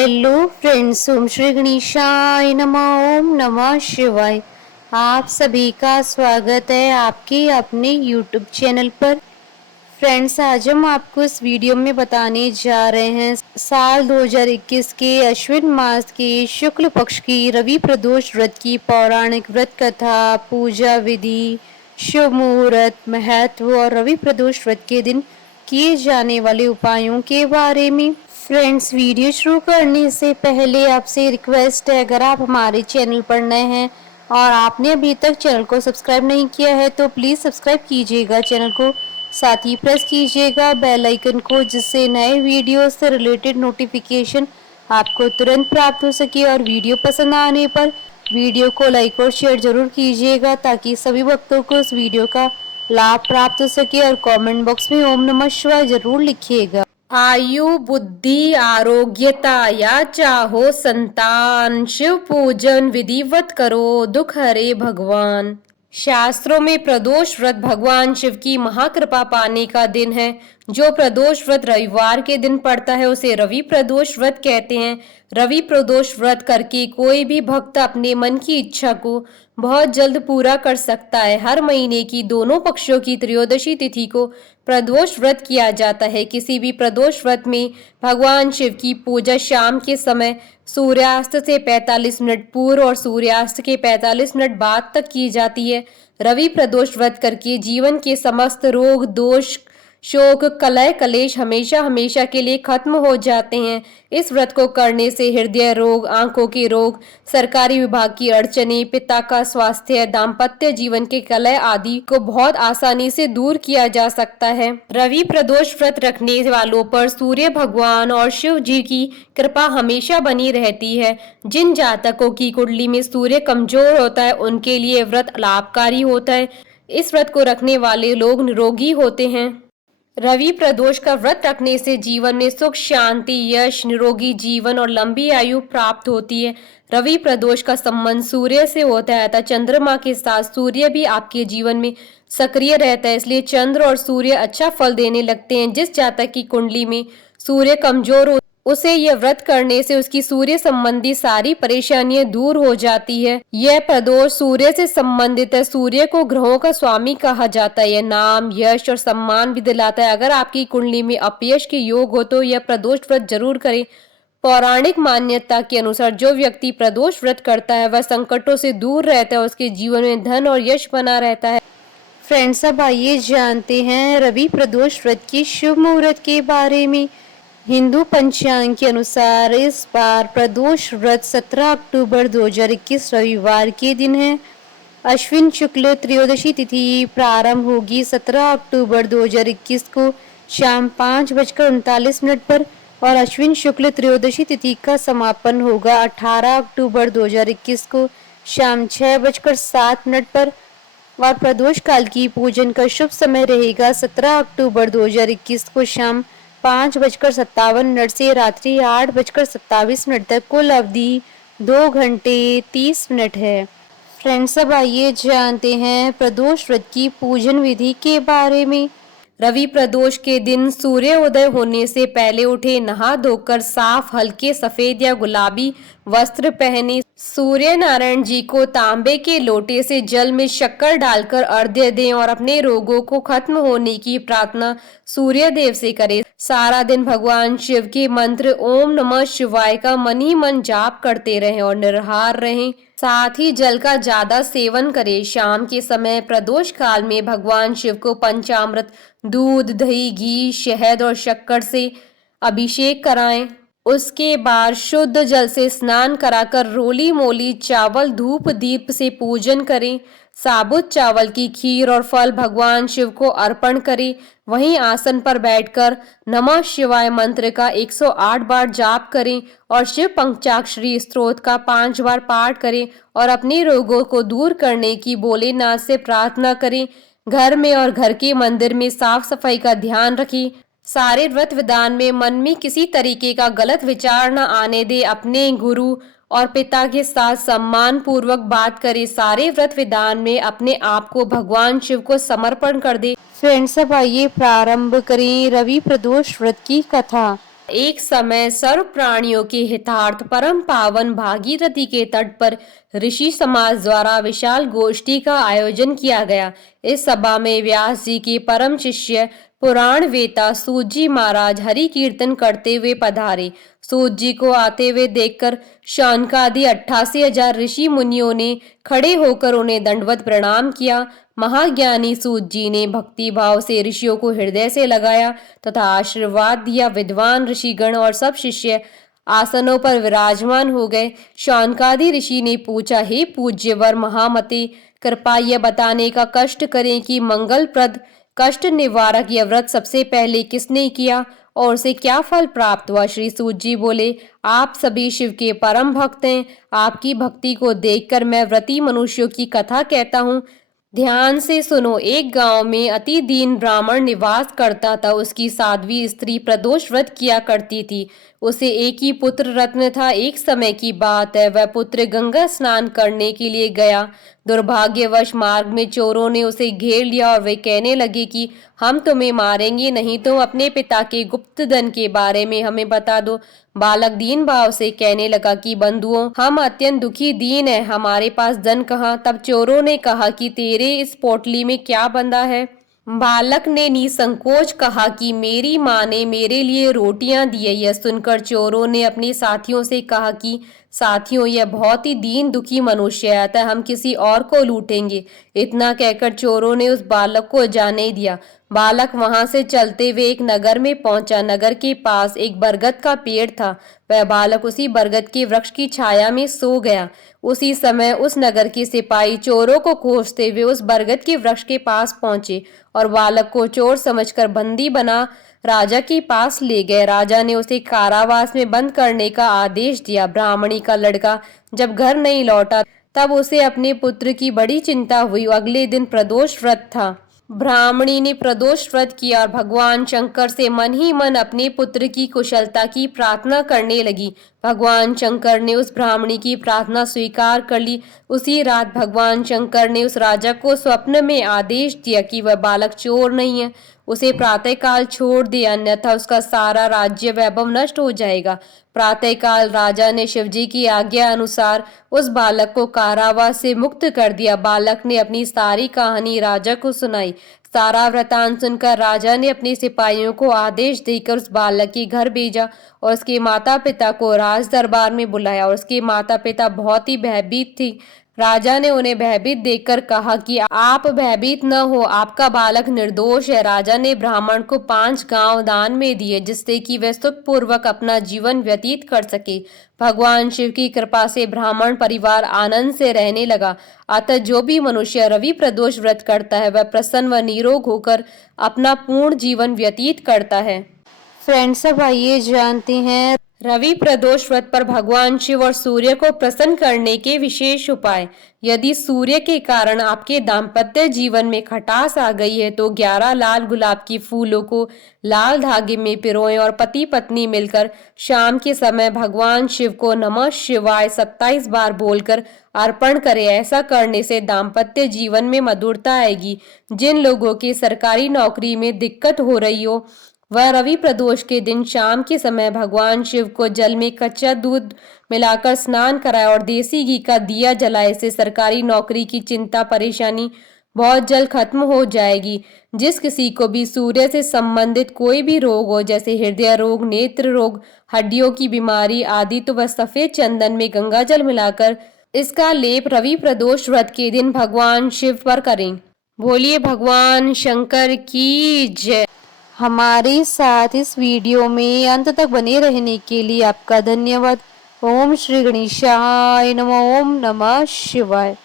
Hello friends, ओम श्री गणेशाय नमः। ओम नमः शिवाय। आप सभी का स्वागत है आपके अपने यूट्यूब चैनल पर। फ्रेंड्स, आज हम आपको इस वीडियो में बताने जा रहे हैं साल 2021 के अश्विन मास के शुक्ल पक्ष की रवि प्रदोष व्रत की पौराणिक व्रत कथा, पूजा विधि, शुभ मुहूर्त, महत्व और रवि प्रदोष व्रत के दिन किए जाने वाले उपायों के बारे में। फ्रेंड्स, वीडियो शुरू करने से पहले आपसे रिक्वेस्ट है, अगर आप हमारे चैनल पर नए हैं और आपने अभी तक चैनल को सब्सक्राइब नहीं किया है तो प्लीज़ सब्सक्राइब कीजिएगा चैनल को, साथ ही प्रेस कीजिएगा बेल आइकन को, जिससे नए वीडियो से रिलेटेड नोटिफिकेशन आपको तुरंत प्राप्त हो सके। और वीडियो पसंद आने पर वीडियो को लाइक और शेयर जरूर कीजिएगा ताकि सभी भक्तों को इस वीडियो का लाभ प्राप्त हो सके। और कमेंट बॉक्स में ओम नमः शिवाय जरूर लिखिएगा। आयु, बुद्धि, आरोग्यता या चाहो संतान, शिव पूजन विधिवत करो, दुख हरे भगवान। शास्त्रों में प्रदोष व्रत भगवान शिव की महाकृपा पाने का दिन है। जो प्रदोष व्रत रविवार के दिन पड़ता है उसे रवि प्रदोष व्रत कहते हैं। रवि प्रदोष व्रत करके कोई भी भक्त अपने मन की इच्छा को बहुत जल्द पूरा कर सकता है। हर महीने की दोनों पक्षों की त्रयोदशी तिथि को प्रदोष व्रत किया जाता है। किसी भी प्रदोष व्रत में भगवान शिव की पूजा शाम के समय सूर्यास्त से 45 मिनट पूर्व और सूर्यास्त के 45 मिनट बाद तक की जाती है। रवि प्रदोष व्रत करके जीवन के समस्त रोग, दोष, शोक, कलह, कलेश हमेशा हमेशा के लिए खत्म हो जाते हैं। इस व्रत को करने से हृदय रोग, आंखों के रोग, सरकारी विभाग की अड़चने, पिता का स्वास्थ्य, दाम्पत्य जीवन के कलह आदि को बहुत आसानी से दूर किया जा सकता है। रवि प्रदोष व्रत रखने वालों पर सूर्य भगवान और शिव जी की कृपा हमेशा बनी रहती है। जिन जातकों की कुंडली में सूर्य कमजोर होता है उनके लिए व्रत लाभकारी होता है। इस व्रत को रखने वाले लोग निरोगी होते हैं। रवि प्रदोष का व्रत रखने से जीवन में सुख, शांति, यश, निरोगी जीवन और लंबी आयु प्राप्त होती है। रवि प्रदोष का संबंध सूर्य से होता है तथा चंद्रमा के साथ सूर्य भी आपके जीवन में सक्रिय रहता है, इसलिए चंद्र और सूर्य अच्छा फल देने लगते हैं। जिस जातक की कुंडली में सूर्य कमजोर हो उसे यह व्रत करने से उसकी सूर्य संबंधी सारी परेशानियां दूर हो जाती है। यह प्रदोष सूर्य से संबंधित है। सूर्य को ग्रहों का स्वामी कहा जाता है। यह नाम, यश और सम्मान भी दिलाता है। अगर आपकी कुंडली में अपयश के योग हो तो यह प्रदोष व्रत जरूर करें। पौराणिक मान्यता के अनुसार जो व्यक्ति प्रदोष व्रत करता है वह संकटों से दूर रहता है, उसके जीवन में धन और यश बना रहता है। फ्रेंड्स, अब आइए जानते हैं रवि प्रदोष व्रत की शुभ मुहूर्त के बारे में। हिंदू पंचांग के अनुसार इस बार प्रदोष व्रत 17 अक्टूबर 2021 रविवार के दिन है। अश्विन शुक्ल त्रयोदशी तिथि प्रारंभ होगी 17 अक्टूबर 2021 को शाम 5:39 पर और अश्विन शुक्ल त्रयोदशी तिथि का समापन होगा 18 अक्टूबर 2021 को शाम 6:07 पर। और प्रदोष काल की पूजन का शुभ समय रहेगा 17 अक्टूबर 2021 को शाम 5:57 से रात्रि 8:27 तक। कुल अवधि 2 घंटे 30 मिनट है। फ्रेंड्स, अब आइए जानते हैं प्रदोष व्रत की पूजन विधि के बारे में। रवि प्रदोष के दिन सूर्य उदय होने से पहले उठे, नहा धोकर साफ हल्के सफेद या गुलाबी वस्त्र पहने, सूर्य नारायण जी को तांबे के लोटे से जल में शक्कर डालकर अर्घ्य दें और अपने रोगों को खत्म होने की प्रार्थना सूर्य देव से करें। सारा दिन भगवान शिव के मंत्र ओम नमः शिवाय का मन ही मन जाप करते रहें और निराहार रहें। साथ ही जल का ज्यादा सेवन करें। शाम के समय प्रदोष काल में भगवान शिव को पंचामृत, दूध, दही, घी, शहद और शक्कर से अभिषेक कराएं। उसके बाद शुद्ध जल से स्नान कराकर रोली मोली चावल धूप दीप से पूजन करें। साबुत चावल की खीर और फल भगवान शिव को अर्पण करें। वहीं आसन पर बैठकर नमः शिवाय मंत्र का 108 बार जाप करें और शिव पंचाक्षरी स्तोत्र का 5 बार पाठ करें और अपने रोगों को दूर करने की भोलेनाथ से प्रार्थना करें। घर में और घर के मंदिर में साफ सफाई का ध्यान रखें। सारे व्रत विधान में मन में किसी तरीके का गलत विचार न आने दे। अपने गुरु और पिता के साथ सम्मान पूर्वक बात करें। सारे व्रत विधान में अपने आप को भगवान शिव को समर्पण कर दे। फ्रेंड्स, अब आइए प्रारंभ करें रवि प्रदोष व्रत की कथा। एक समय सर्व प्राणियों के हितार्थ परम पावन भागीरथी के तट पर ऋषि समाज द्वारा विशाल गोष्ठी का आयोजन किया गया। इस सभा में व्यास जी के परम शिष्य पुराण वेता सूत जी महाराज हरि कीर्तन करते हुए पधारे। सूत जी को आते हुए देखकर शौनकादि 88,000 ऋषि मुनियों ने खड़े होकर उन्हें दंडवत प्रणाम किया। महाज्ञानी सूत जी ने भक्ति भाव से ऋषियों को हृदय से लगाया तथा आशीर्वाद दिया। विद्वान ऋषिगण और सब शिष्य आसनों पर विराजमान हो गए। शौनकादि ऋषि ने पूछा, हे पूज्यवर महामते, कृपा यह बताने का कष्ट करें कि मंगलप्रद कष्ट निवारक यह व्रत सबसे पहले किसने किया और उसे क्या फल प्राप्त हुआ। श्री सूत जी बोले, आप सभी शिव के परम भक्त हैं। आपकी भक्ति को देखकर मैं व्रती मनुष्यों की कथा कहता हूँ। ध्यान से सुनो। एक गांव में अति दीन ब्राह्मण निवास करता था। उसकी साध्वी स्त्री प्रदोष व्रत किया करती थी। उसे एक ही पुत्र रत्न था। एक समय की बात है, वह पुत्र गंगा स्नान करने के लिए गया। दुर्भाग्यवश मार्ग में चोरों ने उसे घेर लिया और वे कहने लगे कि हम तुम्हें मारेंगे नहीं, तुम अपने पिता के गुप्त धन के बारे में हमें बता दो। बालक दीन भाव से कहने लगा कि बंधुओं, हम अत्यंत दुखी दीन है, हमारे पास धन कहाँ। तब चोरों ने कहा कि तेरे इस पोटली में क्या बंधा है। बालक ने निसंकोच कहा कि मेरी माँ ने मेरे लिए रोटियां दी है। यह सुनकर चोरों ने अपने साथियों से कहा कि साथियों, यह बहुत ही दीन दुखी मनुष्य है, अतः हम किसी और को लूटेंगे। इतना कहकर चोरों ने उस बालक को जाने दिया। बालक वहां से चलते हुए एक नगर में पहुंचा। नगर के पास एक बरगद का पेड़ था। वह बालक उसी बरगद के वृक्ष की छाया में सो गया। उसी समय उस नगर के सिपाही चोरों को खोजते हुए उस बरगद के वृक्ष के पास पहुंचे और बालक को चोर समझकर बंदी बना राजा के पास ले गए। राजा ने उसे कारावास में बंद करने का आदेश दिया। ब्राह्मणी का लड़का जब घर नहीं लौटा तब उसे अपने पुत्र की बड़ी चिंता हुई। अगले दिन प्रदोष व्रत था। ब्राह्मणी ने प्रदोष व्रत किया और भगवान शंकर से मन ही मन अपने पुत्र की कुशलता की प्रार्थना करने लगी। भगवान शंकर ने उस ब्राह्मणी की प्रार्थना स्वीकार कर ली। उसी रात भगवान शंकर ने उस राजा को स्वप्न में आदेश दिया कि वह बालक चोर नहीं है, उसे प्रातःकाल छोड़ दे, अन्यथा उसका सारा राज्य वैभव नष्ट हो जाएगा। प्रातःकाल राजा ने शिवजी की आज्ञा अनुसार उस बालक को कारावास से मुक्त कर दिया। बालक ने अपनी सारी कहानी राजा को सुनाई। सारा वृतांत सुनकर राजा ने अपने सिपाहियों को आदेश देकर उस बालक के घर भेजा और उसके माता पिता को राज दरबार में बुलाया और उसके माता पिता बहुत ही भयभीत थे। राजा ने उन्हें भयभीत देखकर कहा कि आप भयभीत न हो, आपका बालक निर्दोष है। राजा ने ब्राह्मण को 5 गांव दान में दिए जिससे कि वह सुखपूर्वक अपना जीवन व्यतीत कर सके। भगवान शिव की कृपा से ब्राह्मण परिवार आनंद से रहने लगा। अतः जो भी मनुष्य रवि प्रदोष व्रत करता है वह प्रसन्न व निरोग होकर अपना पूर्ण जीवन व्यतीत करता है। फ्रेंड्स, अब आइए जानते हैं रवि प्रदोष व्रत पर भगवान शिव और सूर्य को प्रसन्न करने के विशेष उपाय। यदि सूर्य के कारण आपके दाम्पत्य जीवन में खटास आ गई है तो 11 लाल गुलाब के फूलों को लाल धागे में पिरोएं और पति पत्नी मिलकर शाम के समय भगवान शिव को नमः शिवाय 27 बार बोलकर अर्पण करें। ऐसा करने से दाम्पत्य जीवन में मधुरता आएगी। जिन लोगों की सरकारी नौकरी में दिक्कत हो रही हो वह रवि प्रदोष के दिन शाम के समय भगवान शिव को जल में कच्चा दूध मिलाकर स्नान कराए और देसी घी का दिया जलाए से सरकारी नौकरी की चिंता परेशानी बहुत जल्द खत्म हो जाएगी। जिस किसी को भी सूर्य से संबंधित कोई भी रोग हो, जैसे हृदय रोग, नेत्र रोग, हड्डियों की बीमारी आदि, तो वह सफेद चंदन में गंगा जल मिलाकर इसका लेप रवि प्रदोष व्रत के दिन भगवान शिव पर करें। बोलिए भगवान शंकर की जय। हमारे साथ इस वीडियो में अंत तक बने रहने के लिए आपका धन्यवाद। ओम श्री गणेशाय नमः। ओम नमः शिवाय।